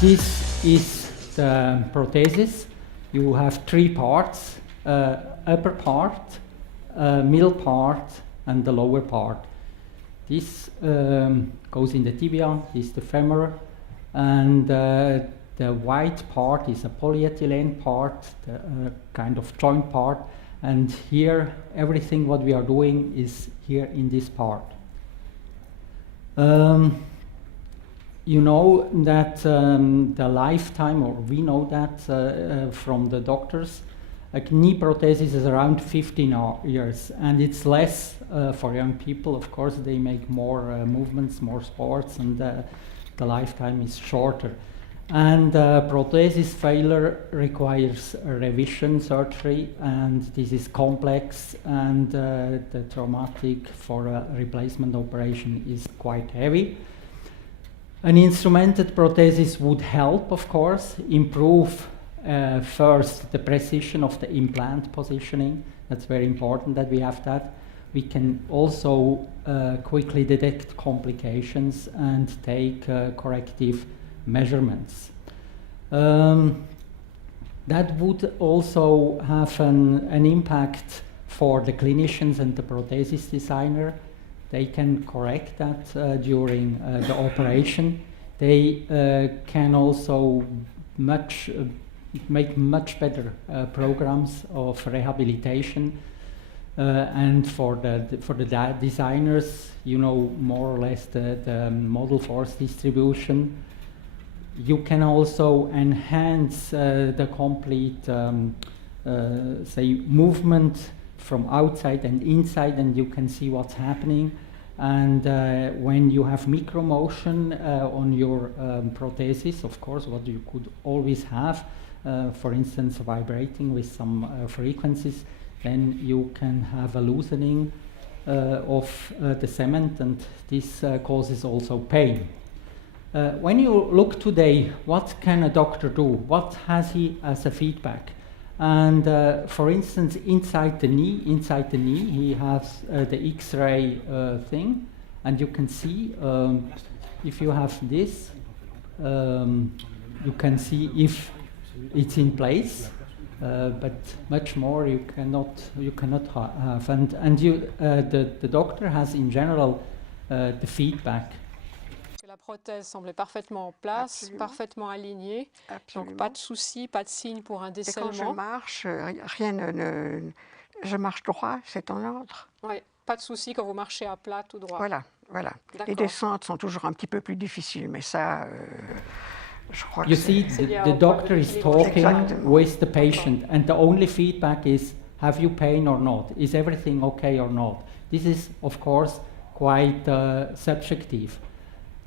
This is the prosthesis. You have three parts, upper part, middle part, and the lower part. This goes in the tibia, this is the femur, and the white part is a polyethylene part, the kind of joint part, and here everything what we are doing is here in this part. You know that the lifetime, or we know that from the doctors, a knee prosthesis is around 15 years, and it's less for young people. Of course, they make more movements, more sports, and the lifetime is shorter. And prosthesis failure requires a revision surgery, and this is complex, and the traumatic for a replacement operation is quite heavy. An instrumented prosthesis would help, of course, improve first the precision of the implant positioning. That's very important that we have that. We can also quickly detect complications and take corrective measurements. That would also have an impact for the clinicians and the prosthesis designer. They can correct that during the operation. They can also make much better programs of rehabilitation. And for the designers, you know more or less the model force distribution. You can also enhance the complete, say, movement from outside and inside, and you can see what's happening. And when you have micro motion on your prosthesis, of course, what you could always have, for instance, vibrating with some frequencies, then you can have a loosening of the cement, and this causes also pain. When you look today, what can a doctor do? What has he as a feedback? And for instance, inside the knee, he has the X-ray thing, and you can see if you have this, you can see if it's in place, but much more you cannot have. And the doctor has in general the feedback. La prothèse semblait parfaitement en place, absolument, parfaitement alignée, absolument. Donc pas de souci, pas de signe pour un décellement. Et quand je marche, je marche droit, c'est en ordre. Oui, pas de souci quand vous marchez à plat, tout droit. Voilà. Les descentes sont toujours un petit peu plus difficiles, mais ça, je crois que you see, the doctor is talking with the patient, and the only feedback is, have you pain or not? Is everything okay or not? This is, of course, quite subjective.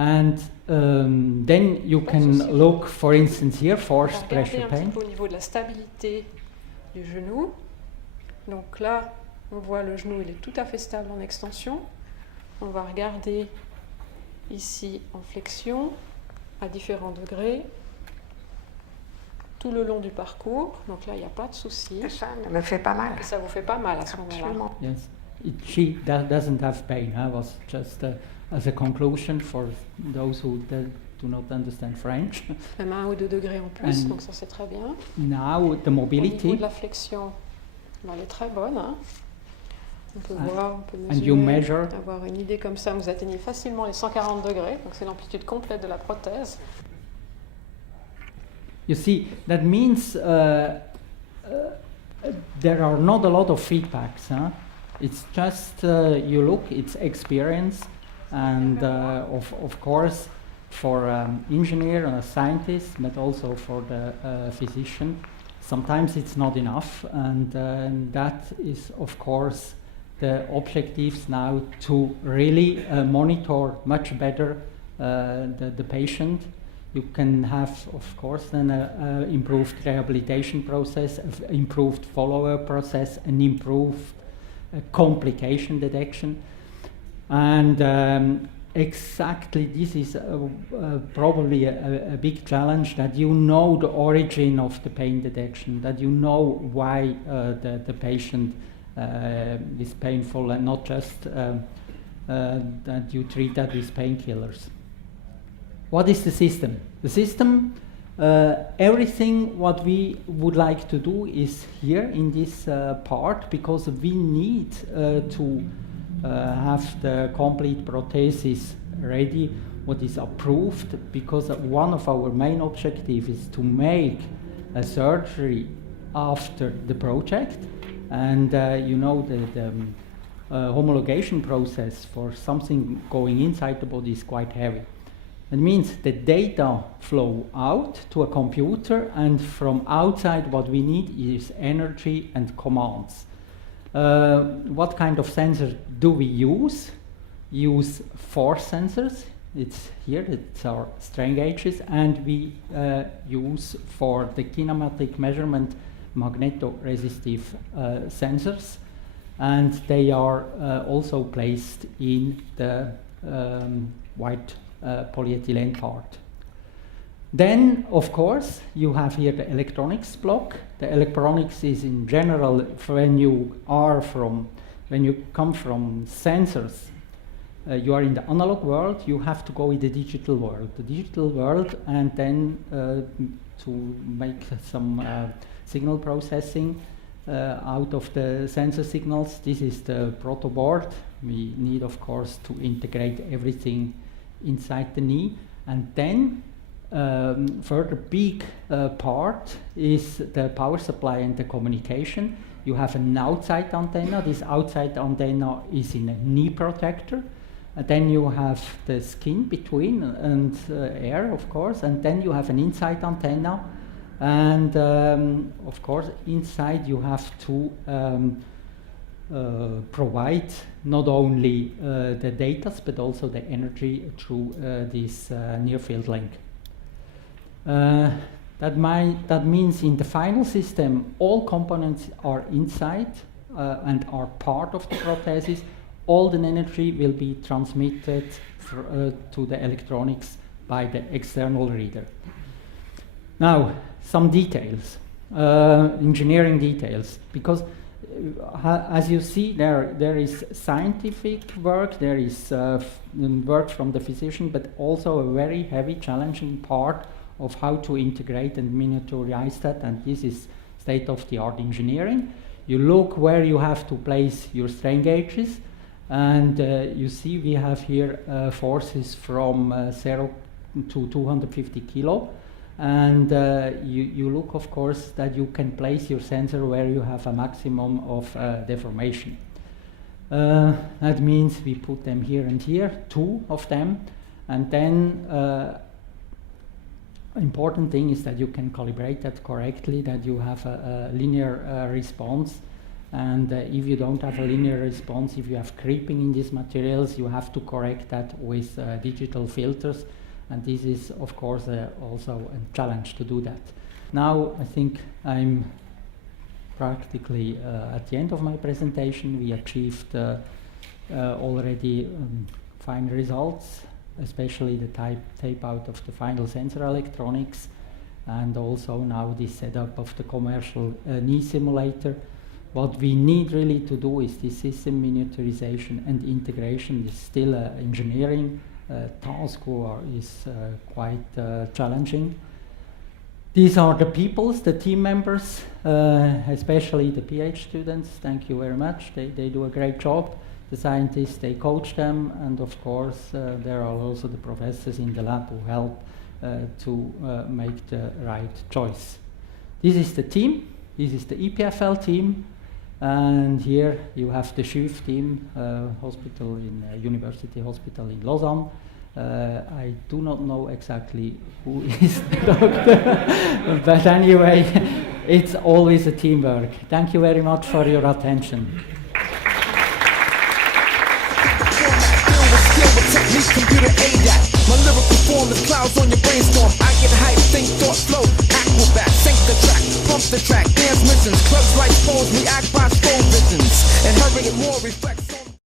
And then you can look, for instance, here, force pressure pain. Un petit peu au niveau de la stabilité du genou. Donc là, on voit le genou, il est tout à fait stable en extension. On va regarder ici en flexion, à différents degrés, tout le long du parcours. Donc là, il n'y a pas de souci. Et ça ne me fait pas mal. Et ça vous fait pas mal à ce moment-là. Yes, she doesn't have pain. I was just as a conclusion for those who do not understand French. Même 1 ou 2 degrés en plus, donc ça c'est très bien. Now the mobility. Au niveau de la flexion, elle est très bonne. Hein. On peut voir, on peut mesurer, avoir une idée comme ça. Vous atteignez facilement les 140 degrés, donc c'est l'amplitude complète de la prothèse. You see, that means there are not a lot of feedbacks. Huh? It's just you look, it's experience. And of course, for engineer and a scientist, but also for the physician, sometimes it's not enough, and that is, of course, the objectives now to really monitor much better the patient. You can have, of course, then an improved rehabilitation process, improved follow-up process, an improved complication detection. And exactly this is probably a big challenge, that you know the origin of the pain detection, that you know why the patient is painful, and not just that you treat that with painkillers. what is the system? The system, everything what we would like to do is here in this part, because we need to have the complete prosthesis ready, what is approved, because one of our main objectives is to make a surgery after the project. And you know, the homologation process for something going inside the body is quite heavy. It means the data flow out to a computer, and from outside what we need is energy and commands. What kind of sensor do we use? Use force sensors. It's here, it's our strain gauges, and we use for the kinematic measurement magnetoresistive sensors, and they are also placed in the white polyethylene part. Then, of course, you have here the electronics block. The electronics is in general, when you come from sensors, you are in the analog world, you have to go in the digital world. The digital world, and then to make some signal processing out of the sensor signals. This is the proto board. We need, of course, to integrate everything inside the knee. And then further big part is the power supply and the communication. You have an outside antenna. This outside antenna is in a knee protector. And then you have the skin between and air, of course. And then you have an inside antenna. And of course, inside you have to provide not only the data, but also the energy through this near field link. That means in the final system, all components are inside and are part of the prosthesis. All the energy will be transmitted to the electronics by the external reader. Now, some details, engineering details, because as you see, there is scientific work, there is work from the physician, but also a very heavy, challenging part of how to integrate and miniaturize that, and this is state-of-the-art engineering. You look where you have to place your strain gauges, and you see we have here forces from 0 to 250 kilo. And you look, of course, that you can place your sensor where you have a maximum of deformation. That means we put them here and here, 2 of them. And then important thing is that you can calibrate that correctly, that you have a linear response. And if you don't have a linear response, if you have creeping in these materials, you have to correct that with digital filters. And this is, of course, also a challenge to do that. Now, I think I'm practically at the end of my presentation. We achieved already fine results, especially the tape out of the final sensor electronics, and also now the setup of the commercial knee simulator. What we need really to do is this system miniaturization and integration is still engineering task or is quite challenging. These are the peoples, the team members, especially the PhD students. Thank you very much. They do a great job. The scientists, they coach them, and of course there are also the professors in the lab who help to make the right choice. This is the team. This is the EPFL team. And here you have the CHUV team, hospital in University Hospital in Lausanne. I do not know exactly who is the doctor, but anyway, it's always a teamwork. Thank you very much for your attention. Computer ADAT. My lyrical form is clouds on your brainstorm. I get hype, think, thought, flow, acrobat, sync the track, pump the track, dance missions, clubs like foes, react by scroll.